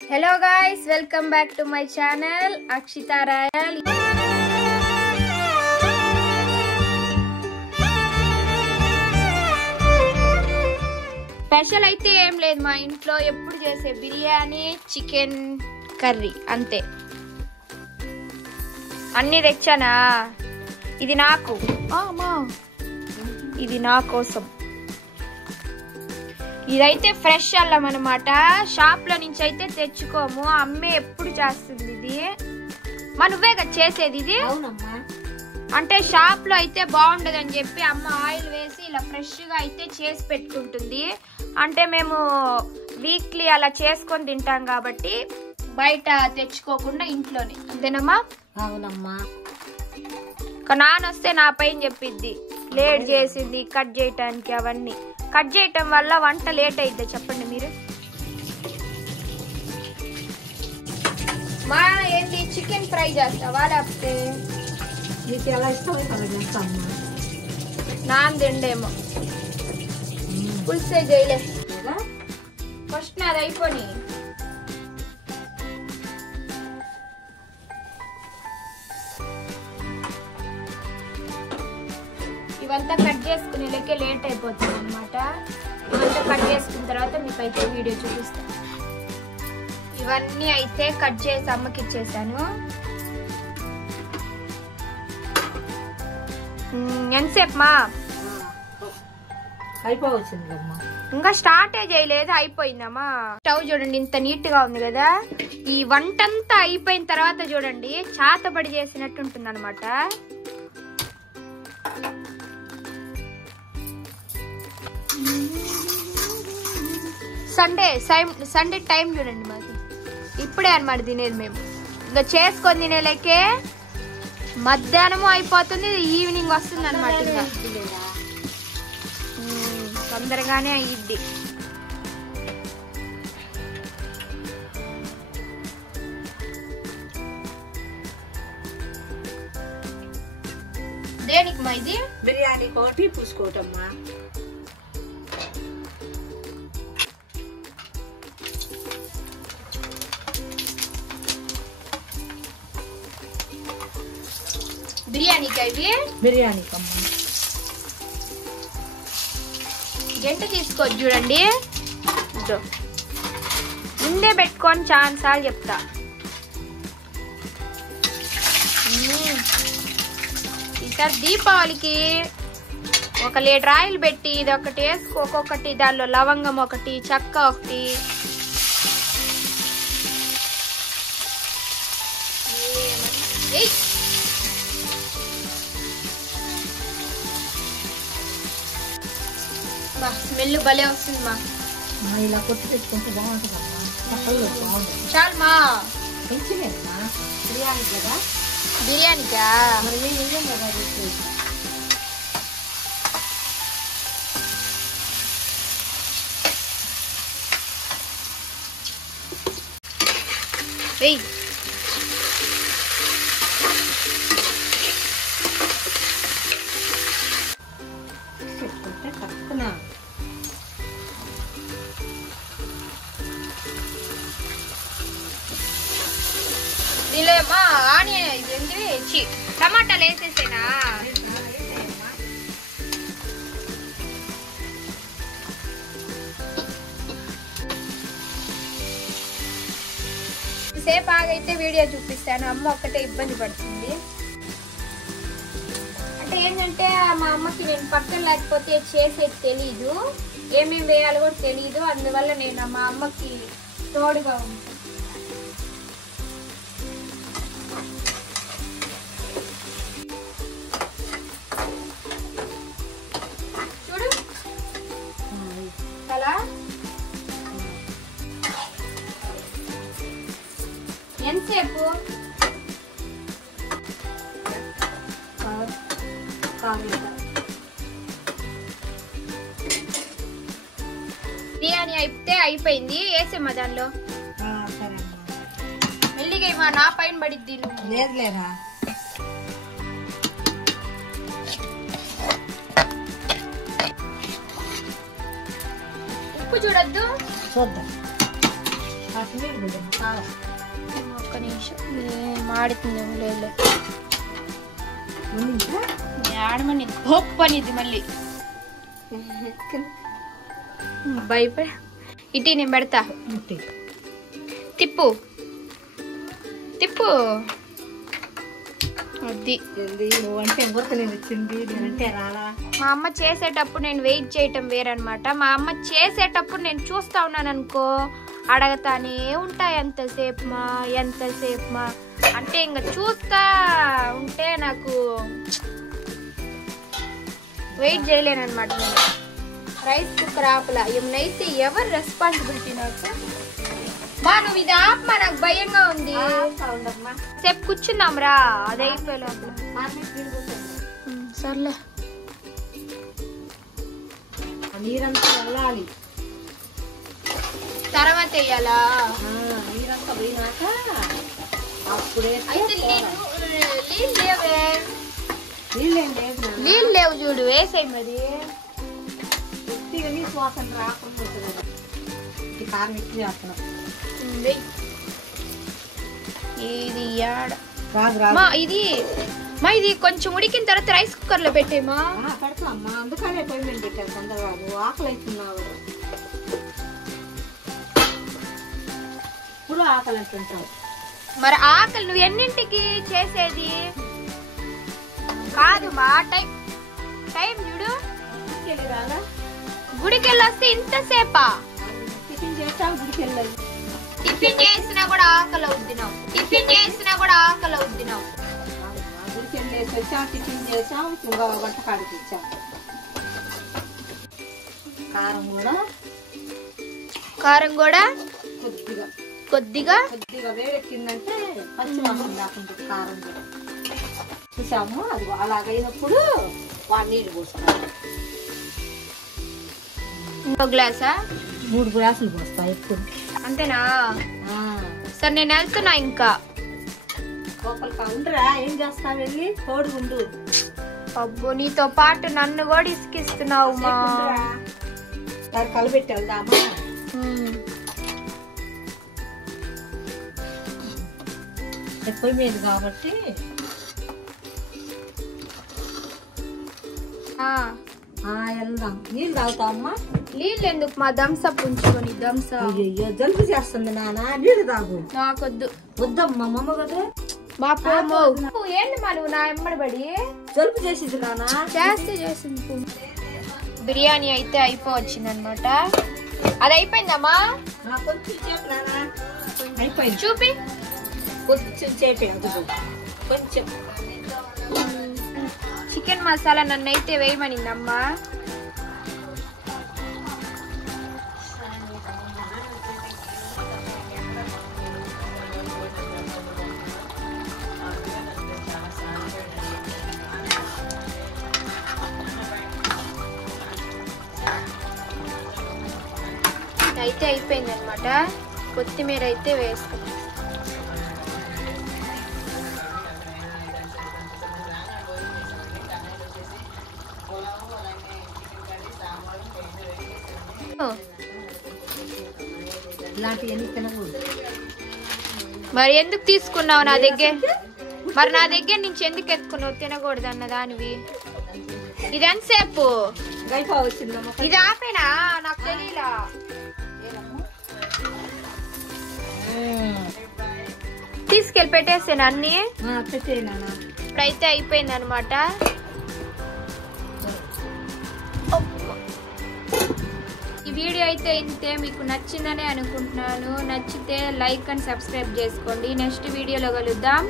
Hello guys, welcome back to my channel Akshita Rayal. Special అయితే ఏం లేదు, మా ఇంట్లో ఎప్పుడు చేసే బిర్యానీ, చికెన్ కర్రీ అంతే. అన్ని తెచ్చానా? ఇది నాకు, ఇది నా కోసం. ఇదైతే ఫ్రెష్ అల్లం అన్నమాట, షాప్ లో నుంచి అయితే తెచ్చుకోము, అమ్మే ఎప్పుడు చేస్తుంది ఇది. నువ్వే కదా చేసేది ఇది? అంటే షాప్ లో అయితే బాగుండదని చెప్పి అమ్మ ఆయిల్ వేసి ఇలా ఫ్రెష్ గా అయితే చేసి పెట్టుకుంటుంది. అంటే మేము వీక్లీ అలా చేసుకొని తింటాం కాబట్టి బయట తెచ్చుకోకుండా ఇంట్లోనే, అంతేనమ్మా? అవునమ్మా. నాన్న వస్తే నా పైన చెప్పిద్ది, లేట్ చేసింది కట్ చేయటానికి. అవన్నీ కట్ చేయటం వల్ల వంట లేట్ అయిద్ది చెప్పండి మీరు. మా ఏంటి చికెన్ ఫ్రై చేస్తావా లేకపోతే నీకు ఎలా ఇష్టమైతే అలా చేస్తామ్మా. నాన్న తిండేమో, పులుసే చేయలే. ఫస్ట్ నాది అయిపోయి ఇవంతా కట్ చేసుకునే లెక్కే లేట్ అయిపోతుంది అనమాట. ఇవంతా కట్ చేసుకున్న తర్వాత మీకు అయితే వీడియో చూపిస్తాను. ఇవన్నీ అయితే కట్ చేసి అమ్మకి ఇచ్చేసాను. ఎంతసేపు మా అయిపోవచ్చిందమ్మా? ఇంకా స్టార్టే చేయలేదు, అయిపోయిందమ్మా. స్టవ్ చూడండి ఇంత నీట్ గా ఉంది కదా. ఈ వంటంతా అయిపోయిన తర్వాత చూడండి చాతబడి చేసినట్టు ఉంటుంది అనమాట. సండే టైం చూడండి మాది, ఇప్పుడే అనమాట తినేది మేము. ఇంకా చేసుకొని తినేలేకే మధ్యాహ్నము అయిపోతుంది, ఈవినింగ్ వస్తుంది అనమాట. ఇంకా తొందరగానే అయ్యిద్ది. దేనికి మా ఇది? బిర్యానీ కోటి పూసుకోవటమ్మా. బిర్యానీకి అవి బిర్యానీకి అమ్మా. గంట తీసుకోవచ్చు చూడండి, ముందే పెట్టుకొని చాలా సార్లు చెప్తా. ఈసారి దీపావళికి 1 లీటర్ ఆయిల్ పెట్టి ఇది ఒకటి వేసుకో, ఒక్కొక్కటి దానిలో లవంగం ఒకటి, చెక్క ఒకటి. స్మెల్ భలే వస్తుంది మా. ఇలా కొట్టి పెట్టుకుంటే బాగుంటుందమ్మా. చాలు మా. మంచిదేమ్మా బిర్యానీ కదా. బిర్యానీకా మరి కదా వెయ్యి. దీనిలో ఆనియన్ ఇది టమాటాలు వేసేసేనా? సేపు ఆగైతే వీడియో చూపిస్తాను. అమ్మ ఒక్కటే ఇబ్బంది పడుతుంది. అంటే ఏంటంటే మా అమ్మకి నేను పక్కన లేకపోతే చేసేది తెలీదు, ఏమేమి వేయాలో కూడా తెలీదు. అందువల్ల నేను మా అమ్మకి తోడుగా ఉంటాను. చూడు అలా ఎంతసేపు బిర్యానీ అయితే అయిపోయింది. వేసేమ్మా దానిలో. మెల్లిగా ఇవ్వ, నా పైన పడిద్ది. లేదు లేదా ఉప్పు చూడొద్దు, చూద్దాం. ఒక్క నిమిషం మాడుతుంది లేదు ఆడమని గొప్పనిది మళ్ళీ భయపడ ఇటీ నేను పెడతా తిప్పు తిప్పు అది నువ్వంటే ఊరకనే వచ్చింది నేనంటే రాలా. మా అమ్మ చేసేటప్పుడు నేను వెయిట్ చేయటం వేరనమాట. మా అమ్మ చేసేటప్పుడు నేను చూస్తా ఉన్నాను అనుకో అడగతానే ఉంటా ఎంతసేపు మా అంటే ఇంకా చూస్తా ఉంటే నాకు వెయిట్ చేయలేను అనమాట. నేను రైస్ కుక్కర్ ఆపలా ఏమనైతే ఎవరు రెస్పాన్సిబిలిటీ నాకు మా నువ్వు ఇది ఆపమా నాకు భయంగా ఉంది. సేపు కూర్చున్నాం రా అది అయిపోయే సర్లే నీరంతా వెళ్ళాలి తర్వాత వేయాలా నీరంతా పోయినాక అప్పుడే నీళ్ళు లేవు చూడు వేసాయి మరి వాసన రాకుండా కారం ఎక్కువ వేస్తున్నాం. ఇది ఇది కొంచెం ఉడికిన తర్వాత రైస్ కుక్కర్ లో పెట్టేమా పెడతామ్మా. అందుకనే పొయ్యి మీద పెట్టాను తొందరగా. నువ్వు ఆకలి అవుతున్నావు ఇప్పుడు ఆకలి అంటుంటావు మరి ఆకలి నువ్వు ఎన్నింటికి చేసేది కాదు మా టైం చూడు. గుడికి వెళ్ళి వస్తే ఇంతసేపా టిఫిన్ చేస్తావు గుడికి వెళ్ళాలి. టిఫిన్ చేసినా కూడా ఆకలి అవుద్ది నాకు. గుడికి వెళ్ళేసి వచ్చాం టిఫిన్ చేసాం ఇంకా వంట కాడికి ఇచ్చాం. కారం కూడా కొద్దిగా వేడెక్కిందంటే పచ్చి వాసన లేకుండా కారం కూడా చూసాము. అది అలాగైనప్పుడు నీళ్ళు పోసుకోవాలి. 3 గ్లాసా 3 గ్లాసులు పోస్తా ఎప్పుడు అంతేనా? సరే నేను వెళ్తున్నా. ఇంకా ఉండరా ఏం చేస్తా వెళ్ళి తోడుగుండు. అబ్బో నీతో పాటు నన్ను కూడా ఇసుకిస్తున్నావు మా. కలబెట్టి వెళ్దామా? పొయ్యి మీద కాబట్టి వెళ్దాం. నీళ్ళు తాగుతావమ్మా? నీళ్ళు ఎందుకు మా దంసప్ ఉంచుకొని అయ్యో జలుబు చేస్తుంది నాన్న. నీళ్ళు తాగు. నాకొద్దు. వద్దమ్మా మమ్మ కదా మా పోమో ఏంటి మా నువ్వు నా ఎంబడబడి జలుబు చేసింది నాన్న. చేసింది. బిర్యానీ అయితే అయిపోవచ్చింది అనమాట. అది అయిపోయిందమ్మా. కొంచెం సేపు నాన్న అయిపోయింది. చూపి కొంచెం సేపే కొంచెం. చికెన్ మసాలా నన్ను అయితే వేయమనిందమ్మా. అయితే అయిపోయింది అనమాట. కొత్తిమీర అయితే వేసుకుంటాం. మరి ఎందుకు తీసుకున్నావు నా దగ్గర? మరి నా దగ్గర నుంచి ఎందుకు ఎత్తుకున్నావు? తినకూడదు అన్న దానివి. ఇది ఎంతసేపు ఇది ఆపేనా? నాకు తెలియలా. తీసుకెళ్ళి పెట్టేసాను అన్ని. ఇప్పుడైతే అయిపోయింది అనమాట. ఈ వీడియో అయితే ఇంతే. మీకు నచ్చిందని అనుకుంటున్నాను. నచ్చితే లైక్ అండ్ సబ్స్క్రైబ్ చేసుకోండి. నెక్స్ట్ వీడియోలో కలుద్దాం.